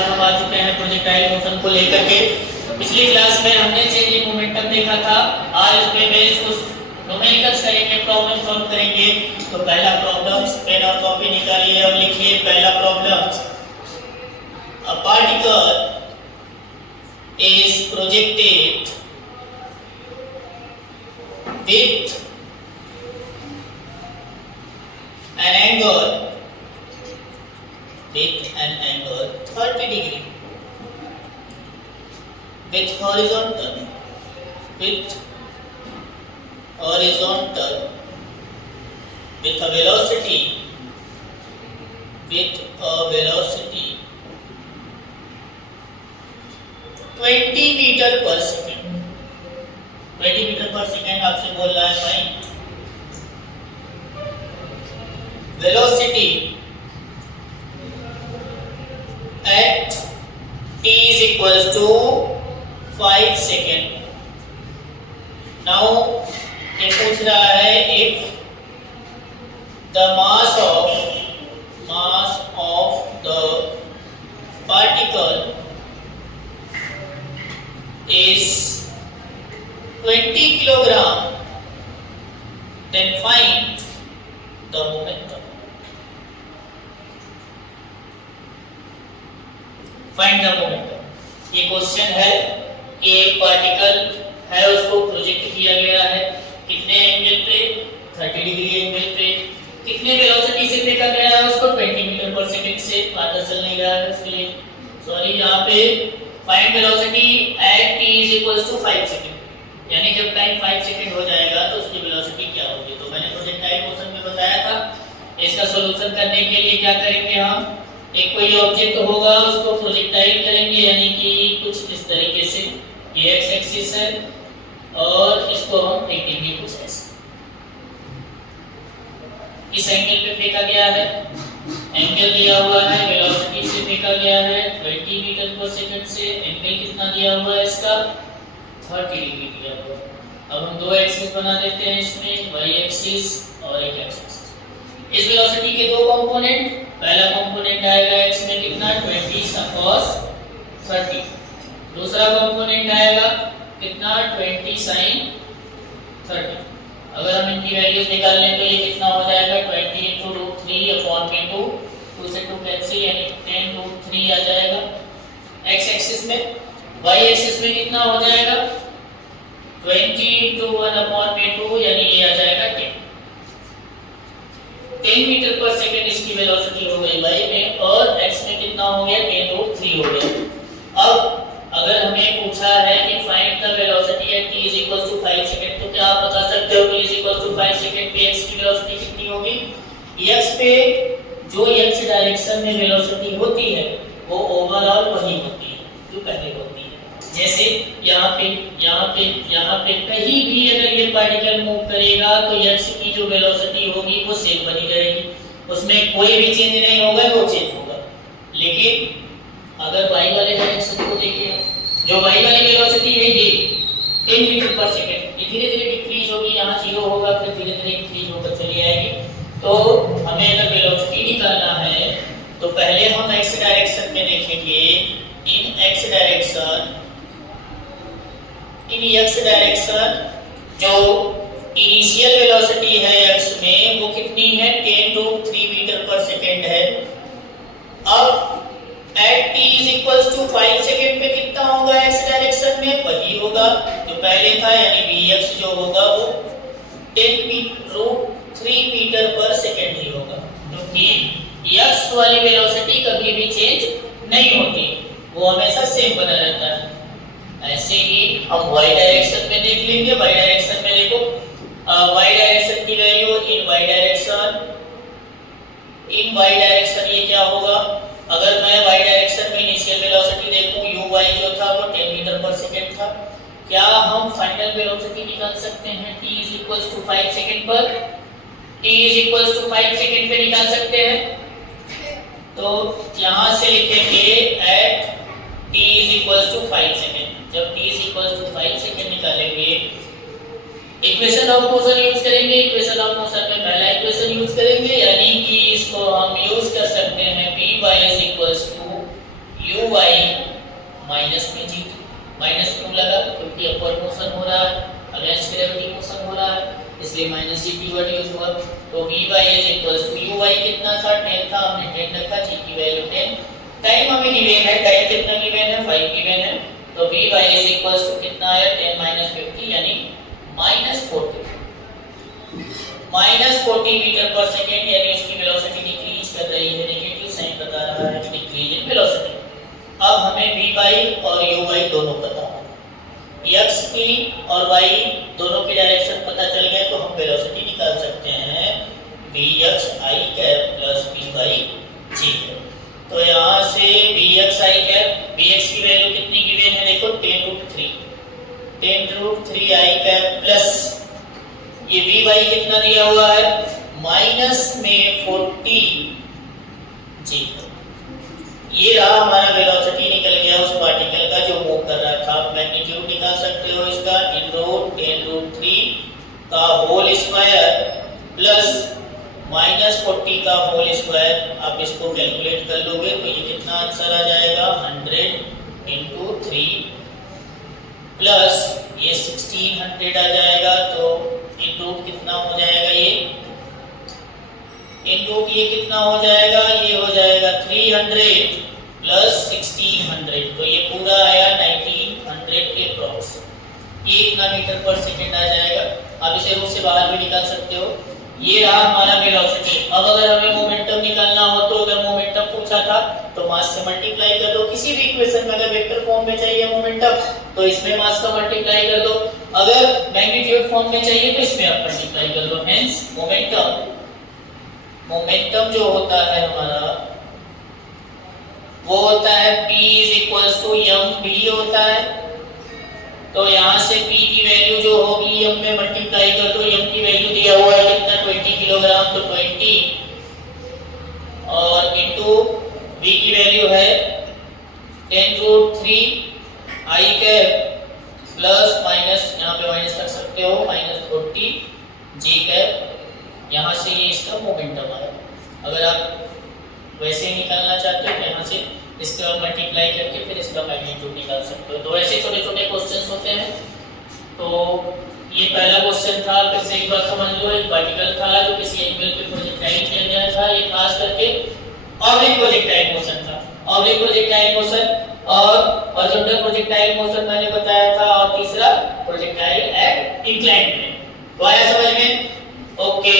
आज हम आ चुके हैं प्रोजेक्टाइल मोशन को लेकर के। पिछली क्लास में हमने चेंज इन मोमेंटम देखा था। आज इसमें बेस कुछ न्यूमेरिकल्स करेंगे, प्रॉब्लम सॉल्व करेंगे। तो पहला प्रॉब्लम, पेन और कॉपी निकालिए और लिखिए पहला problem. A particle is projected with an angle 30 degree with horizontal with a velocity 20 metre per second. 20 metre per second आपसे बोल रहा है find velocity at t is equals to 5 second. Now ये पूछ रहा है if the mass of the particle is 20 kilogram, then find the momentum. Find the momentum. ये question है कि एक पार्टिकल है, उसको प्रोजेक्ट किया गया है कितने एंगल पे, 30 डिग्री एंगल पे, कितने वेलोसिटी से फेंका गया है उसको, 20 मीटर पर सेकंड से। पता चल नहीं रहा है इसके लिए, सॉरी, यहाँ पे find velocity at t is equals to 5 second, यानी जब टाइम 5 सेकंड हो जाएगा तो उसकी वेलोसिटी क्या होगी। तो मैंने प्रोजेक्टाइल मोशन में बताया था। इसका सॉल्यूशन करने के लिए क्या करेंगे, हम एक कोई ऑब्जेक्ट होगा उसको प्रोजेक्टाइल करेंगे, यानी कि कुछ इस तरीके से। ये एक्स एक्सिस है और इसको हम फेंकेंगे कुछ ऐसे। इस एंगल पे फेंका गया है, एंगल दिया हुआ है, वेलोसिटी से फेंका गया है 20 मीटर पर सेकंड से। एंगल कितना दिया हुआ है इसका, 30 डिग्री दिया हुआ है। अब हम दो एक्सिस बना देते हैं इसमें, y एक्सिस और एक एक्सिस। इस वेलोसिटी के दो कंपोनेंट, पहला कंपोनेंट आएगा x में कितना, 20 cos 30। दूसरा कंपोनेंट आएगा कितना, 20 sin 30। अगर हम इनकी वैल्यूज निकाल लें तो ये कितना हो जाएगा, 20 × √3 अपॉन में 2, 2 से 2 कैंसिल, यानी 10 √3 आ जाएगा x एक्सिस में। y एक्सिस में कितना हो जाएगा, 20 × 1 अपॉन में 2, यानी ये आ जाएगा 10 मीटर पर सेकंड इसकी वेलोसिटी हो गई y में, और x में कितना हो गया, 10 √3 हो गया। अब अगर हमें पूछा है कि find the velocity at t is equals to 5 second, तो क्या आप बता सकते हो कि is equals to 5 सेकंड पे x की वेलोसिटी कितनी होगी। x पे जो x डायरेक्शन में वेलोसिटी होती है वो ओवरऑल वही होती है जो पहले होती है। जैसे यहाँ पे कहीं भी अगर ये पार्टिकल मूव करेगा तो x की जो वेलोसिटी होगी वो सेम बनी रहेगी, उसमें कोई भी चेंज नहीं होगा, वो चेंज होगा। लेकिन अगर y वाले डायरेक्शन को देखिए, जो y वाली वेलोसिटी है ये 10 मीटर पर सेकंड, ये धीरे धीरे डिक्रीज होगी, यहाँ 0 होगा, फिर धीरे धीरे इंक्रीज होकर चली आएगी। तो हमें अगर वेलोसिटी निकालना है तो पहले हम x डायरेक्शन में देखेंगे। इन x डायरेक्शन जो इनिशियल वेलोसिटी है x में वो कितनी है, 10 √3 मीटर पर सेकंड है। अब at t is equals to 5 second पे कितना होगा x डायरेक्शन में, वही होगा जो पहले था, यानी vx जो होगा वो 10 √3 मीटर पर सेकंड ही होगा, क्योंकि x वाली वेलोसिटी कभी भी चेंज नहीं होती, वो हमेशा सेम बना रहता है। ऐसे ही हम y डायरेक्शन में देख लेंगे। y डायरेक्शन में देखो, y डायरेक्शन की वैल्यू इन y डायरेक्शन ये क्या होगा, अगर मैं y डायरेक्शन में इनिशियल वेलोसिटी देखूं, uy जो था वो 10 मीटर पर सेकंड था। क्या हम फाइनल वेलोसिटी निकाल सकते हैं t is equals to 5 second पर, t is equals to 5 second पे निकाल सकते हैं। तो यहां से लिखेंगे at t is equals to 5 second. जब t is equals to 5 second निकालेंगे, इक्वेशन ऑफ मोशन यूज करेंगे। इक्वेशन ऑफ मोशन में पहला इक्वेशन यूज करेंगे, यानी कि इसको हम यूज कर सकते हैं py is equals to u y minus में जी टी। माइनस क्यों लगा? क्योंकि अपवर्ड मोशन हो रहा है, अगेंस्ट ग्रेविटी मोशन हो रहा है, इसलिए minus g t word use हुआ। तो v y is equals to u y कितना था? 10 था, हमने 10 रखा, जी की वैल्यू 10। टाइम हमें गिवन है, टाइम कितना गिवन है? 5 गिवन है। तो v y is equals to कितना आया? 10 माइनस 50 यानी minus 40। Minus 40 metre per second, यानी उसकी वेलोसिटी डिक्रीज कर रही है, नेगेटिव साइन बता रहा है, डिक्रीज इन वेलोसिटी। अब हमें वी वाई और यू वाई दोनों पता है, एक्स की और वाई दोनों की डायरेक्शन पता चल गए, तो हम वेलोसिटी निकाल सकते हैं v x i cap plus v y j cap. तो यहाँ से v x i cap, v x की वैल्यू कितनी गिवन है? देखो 10√3 आई कैप प्लस ये वी वाई कितना दिया हुआ है? माइनस में 40 जी। ये रहा हमारा वेलोसिटी निकल गया उस पार्टिकल का जो मूव कर रहा था। आप मैग्नीट्यूड निकाल सकते हो इसका, इन रूट 10√3 का होल स्क्वायर प्लस माइनस 40 का होल स्क्वायर। आप इसको कैलकुलेट कर लोगे तो ये कितना आंसर आ जाएगा? 100 इंटू 3 प्लस ये 1600 आ जाएगा। तो इंटू कितना हो जाएगा? ये इंटू ये कितना हो जाएगा? ये हो जाएगा 300 प्लस 1600, तो ये पूरा आया 1900 के अप्रॉक्स। ये इतना मीटर पर सेकंड आ जाएगा। आप इसे रूट से बाहर भी निकाल सकते हो। ये रहा हमारा वेलोसिटी। अब अगर हमें मोमेंटम निकालना हो तो अगर मोमेंटम पूछा था तो मास से मल्टीप्लाई कर दो। किसी भी इक्वेशन में अगर वेक्टर फॉर्म में चाहिए मोमेंटम तो इसमें मास का मल्टीप्लाई कर दो, अगर मैग्नीट्यूड फॉर्म में चाहिए तो इसमें आप मल्टीप्लाई कर दो। हेंस मोमेंटम जो होता है हमारा वो होता है P is equals to mv होता है। तो यहाँ से P की वैल्यू जो होगी m में मल्टीप्लाई कर दो। m की वैल्यू दिया हुआ है कितना? 20 किलोग्राम, तो 20 और इनटू v की वैल्यू है 10√3 आई कैप प्लस माइनस, यहाँ पे माइनस रख सकते हो, माइनस 40 जी कैप। यहाँ से ये इसका मोमेंटम आया। अगर आप वैसे ही निकालना चाहते हो तो यहाँ से इसका मल्टीप्लाई करके फिर इसका मैग्नीट्यूड निकाल सकते हो। तो ऐसे छोटे छोटे क्वेश्चंस होते हैं। तो ये पहला क्वेश्चन था, फिर से एक बार समझ लो। एक पार्टिकल था जो किसी एंगल पे प्रोजेक्टाइल किया गया था। ये खास करके ऑब्लिक प्रोजेक्टाइल मोशन था। ऑब्लिक प्रोजेक्टाइल मोशन और हॉरिजॉन्टल प्रोजेक्टाइल मोशन मैंने बताया था, और तीसरा प्रोजेक्टाइल एट इंक्लाइंड प्लेन। तो आया समझ में? ओके।